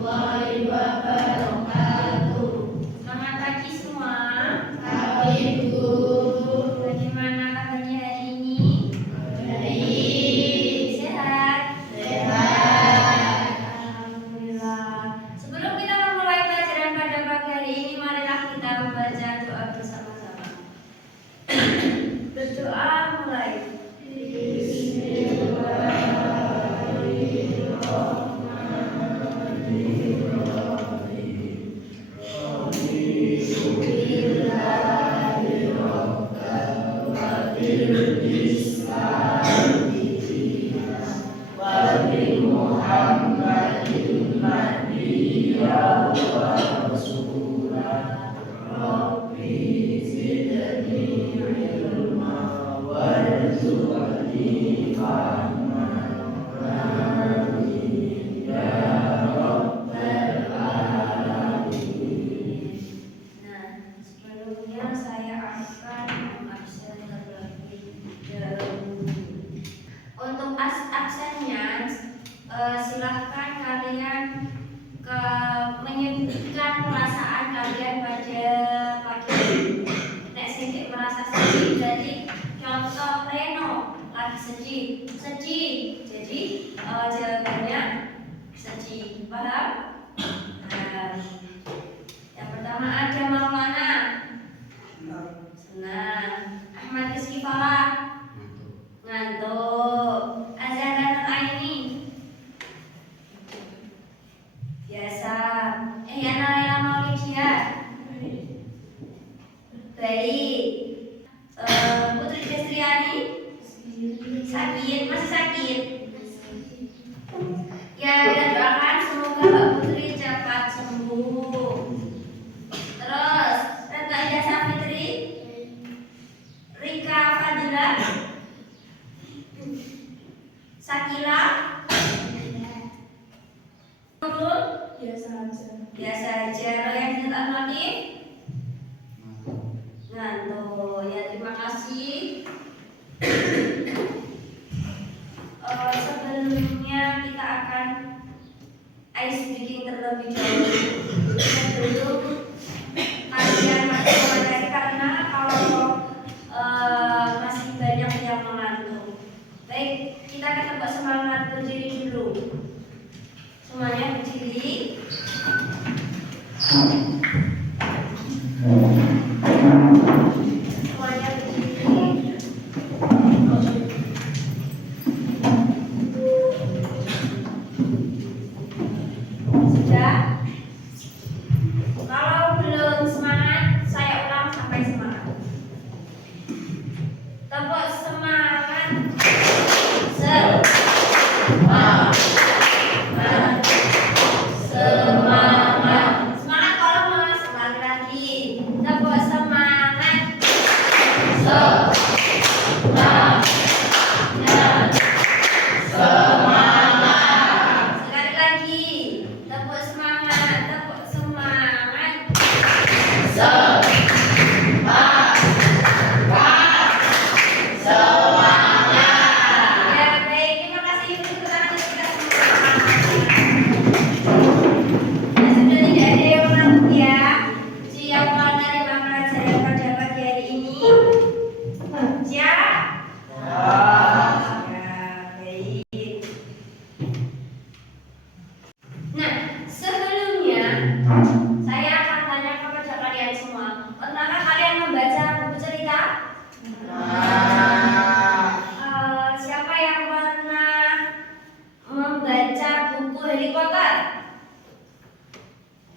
warahmatullahi wabarakatuh. Selamat pagi semua. Pagi Bu. Bagaimana kabarnya hari ini? Baik. Sehat? Sehat. Alhamdulillah. Sebelum kita memulai pelajaran pada pagi hari ini, marilah kita membaca doa bersama-sama. Berdoa mulai. Sebelumnya saya akan mengabsen terlebih dahulu. Untuk absennya, silahkan kalian menyebutkan perasaan kalian pada pagi ini. Nek sedikit merasa sedih, jadi contoh Reno lagi sedih. Jadi jawabannya sedih. Paham? Nah, yang pertama ada Maulana. Senang. Ahmad Rizky Falah. Ngantuk. Azhar Aini. Biasa. Yana Laila Maulidia. Baik. Putri Destriani. Sakit, masih sakit. Ya, kita doakan semoga Mbak Putri cepat sembuh. Terus, Renta Ida Safitri, Rika Fadila, Sakila, Nurul, biasa aja. Lo yang tidak notif, ngantuk. Ya, terima kasih. Sebelumnya kita akan ice breaking terlebih dahulu sebelum kalian masuk ke materi, karena kalau masih banyak yang mengantuk. Baik, kita akan coba semangat berdiri dulu. Semuanya berdiri. Semuanya berdiri. Sudah? Kalau belum semangat, saya ulang sampai semangat. Tepuk semangat. Semangat. Semangat. Semangat kalau mau semangat lagi. Tepuk semangat. Semangat. Semangat. Sekali lagi. Tepuk semangat. Tepuk semangat. Semangat. Ya, baik. Terima kasih untuk keterangan kita semua. Nah, sudah tidak ada yang mengantuk ya. Siap menerima pelajaran pada pagi hari ini? Siap? Ya, baik. Nah, sebelumnya saya akan tanya kepada kalian semua. Pernahkah kalian membaca buku cerita? Siapa yang pernah membaca buku Harry Potter?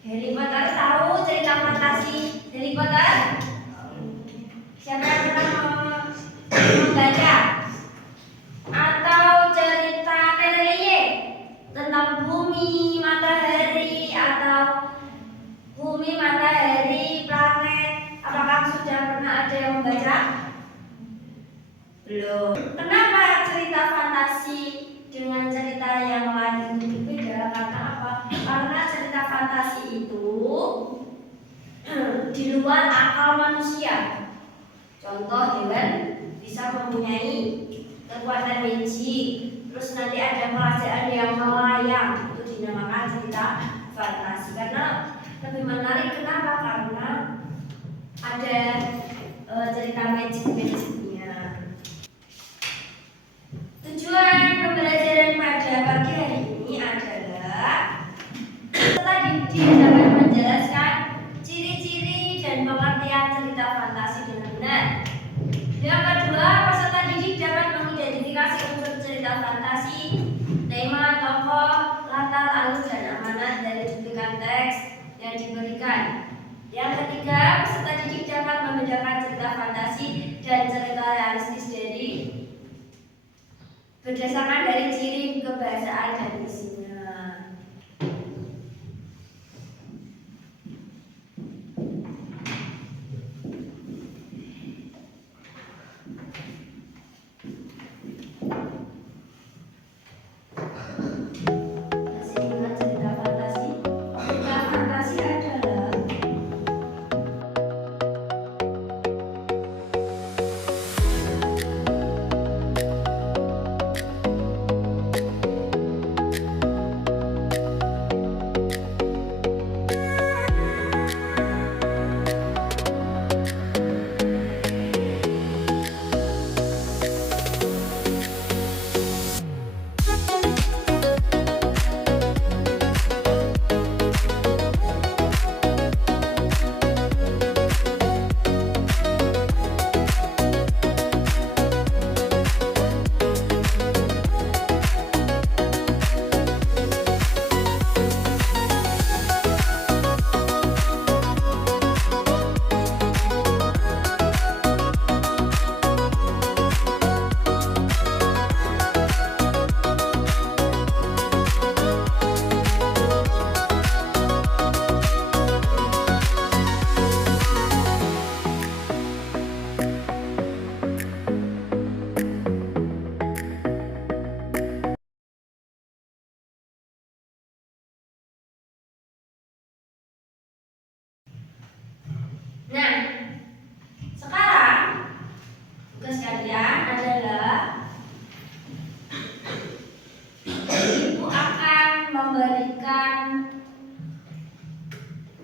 Harry Potter, tahu cerita fantasi Harry Potter? Siapa yang pernah membaca? Atau cerita Terelie tentang bumi, matahari, atau bumi, matahari, planet? Apakah sudah pernah ada yang membaca? Belum. Kenapa cerita fantasi dengan cerita yang lain itu berbeda? Karena apa? Karena cerita fantasi itu di luar akal manusia. Contoh, hewan bisa mempunyai kekuatan magic. Terus nanti ada kerajaan yang melayang, itu dinamakan cerita fantasi karena lebih menarik. Kenapa? Karena ada cerita magic-magicnya. Tujuan pembelajaran pada pagi hari ini adalah peserta didik dapat menjelaskan ciri-ciri dan pengertian cerita fantasi dengan benar. Yang kedua, peserta didik dapat mengidentifikasi unsur cerita fantasi, tema, tokoh, latar, alur, dan amanat dari cuplikan teks yang diberikan. Yang ketiga, peserta didik dapat membedakan cerita fantasi dan cerita realistis berdasarkan dari ciri kebahasaan dan isinya. Masih ingat cerita fantasi? Cerita fantasi adalah Nah, sekarang tugas kalian adalah Ibu akan memberikan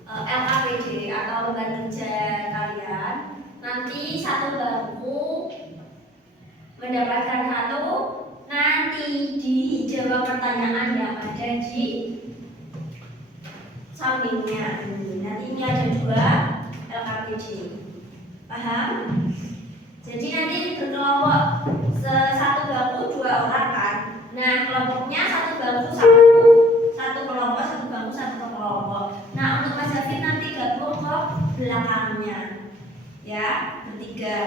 LKPD atau beban kerja kalian. Nanti satu bangku mendapatkan satu. Nanti dijawab pertanyaan yang ada di sampingnya ini. Nanti ini ada 2 LKPD. Paham? Jadi nanti berkelompok satu bangku 2 orang kan. Nah, kelompoknya satu bangku satu kelompok, satu bangku satu kelompok. Nah, untuk Mas Hafid nanti gabung ke belakangnya. Ya, bertiga.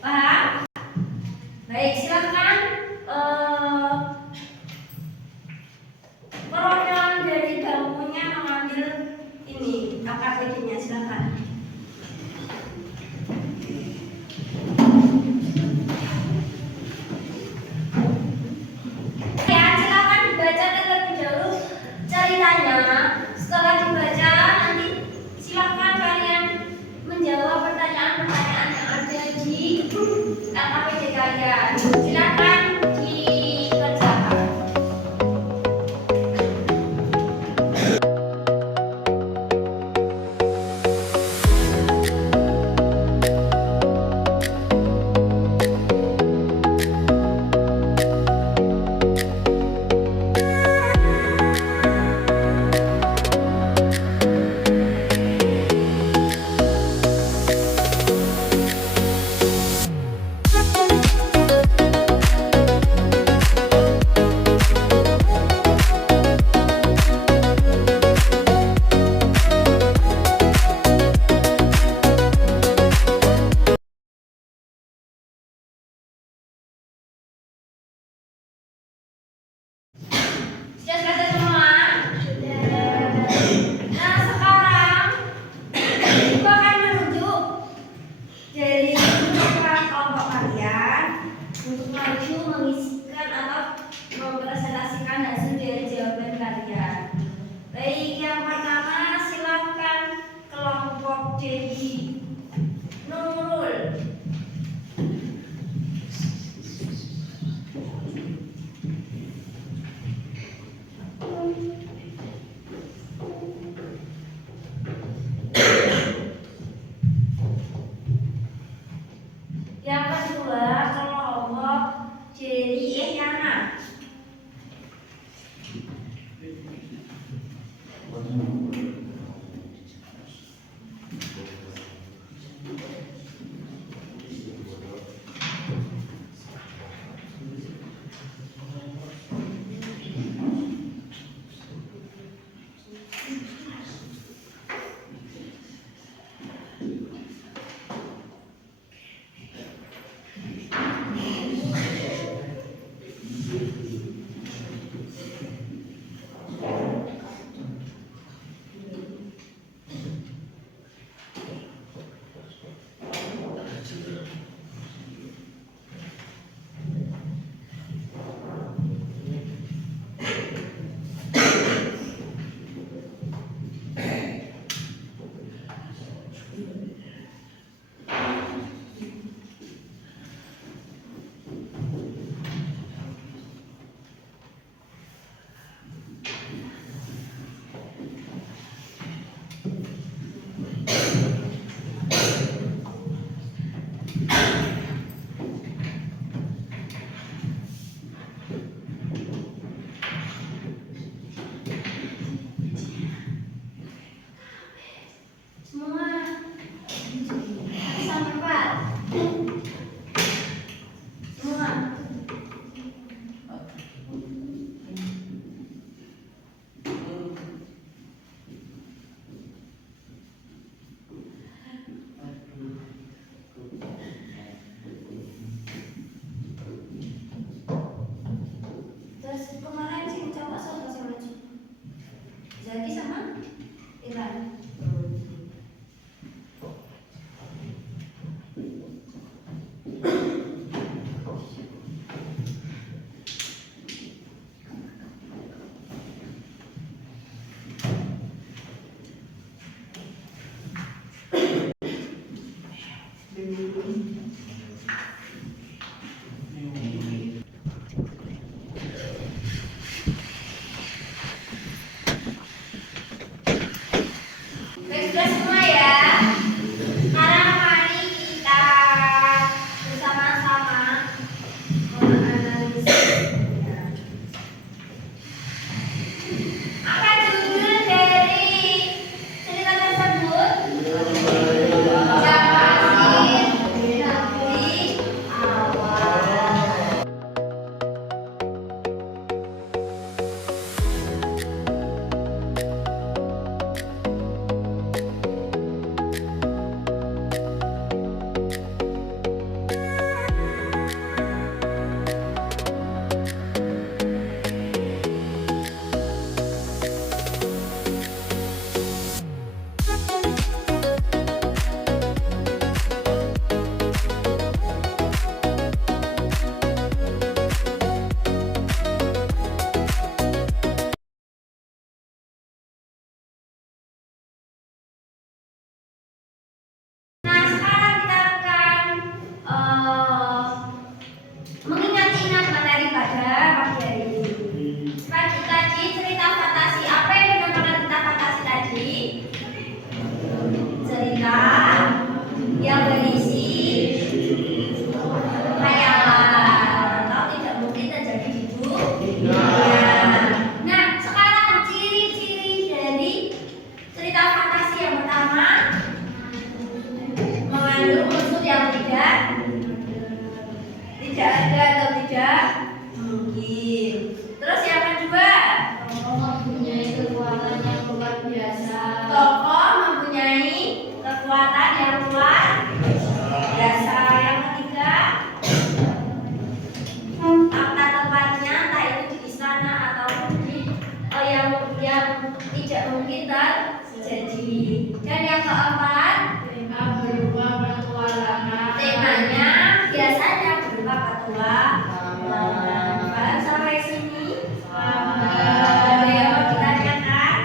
Paham? Baik, silakan perwakilan dari bangkunya mengambil ini LKPD-nya, silakan. Ya, silakan dibaca terlebih dahulu ceritanya. Setelah dibaca, nanti silakan kalian menjawab pertanyaan-pertanyaan yang ada di LKPD kalian. Silakan dikerjakan. Sudah selesai semua? Nah, sekarang Ibu akan menunjuk dari kelompok kalian untuk maju mengisikan atau mempresentasikan hasil dari jawaban kalian. Baik, yang pertama silakan kelompok Dedi Nurul. Zaki sama Iran. Baik, sudah semua ya. Sekarang mari kita bersama-sama menganalisis. Apa judul dari cerita tersebut? Japasin dari awal. Nah, sekarang kita akan mengingat-ingat materi pada pagi hari ini. Pagi tadi cerita fantasi, apa yang dinamakan cerita fantasi tadi? Cerita yang berisi khayalan atau tidak mungkin terjadi di dunia. Nah, sekarang ciri-ciri dari cerita fantasi yang pertama, mengandung unsur yang tidak ada atau tidak mungkin. Terus yang kedua, Tokoh mempunyai kekuatan yang luar biasa. tokoh mempunyai kekuatan yang luar biasa. Yang ketiga, fakta tempatnya entah itu di istana atau di yang tidak mungkin terjadi. Dan yang keempat, Tema berupa petualangan. temanya biasanya berupa petualangan. Paham sampai sini? Ada yang mau ditanyakan?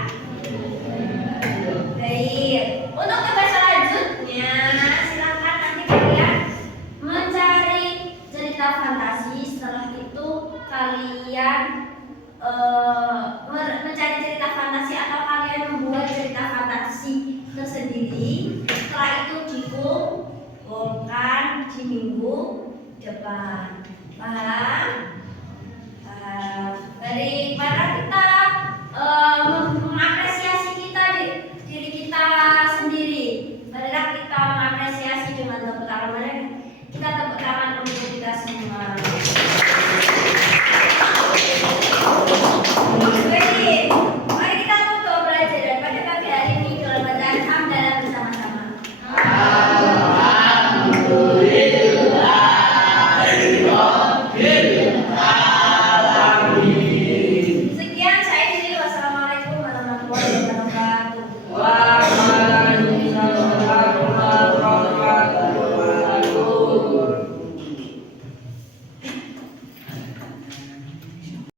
Baik. Untuk tugas selanjutnya, silakan nanti kalian mencari cerita fantasi. Setelah itu kalian mencari cerita fantasi atau kalian membuat cerita fantasi tersendiri. Setelah itu dikumpulkan di minggu depan. Paham?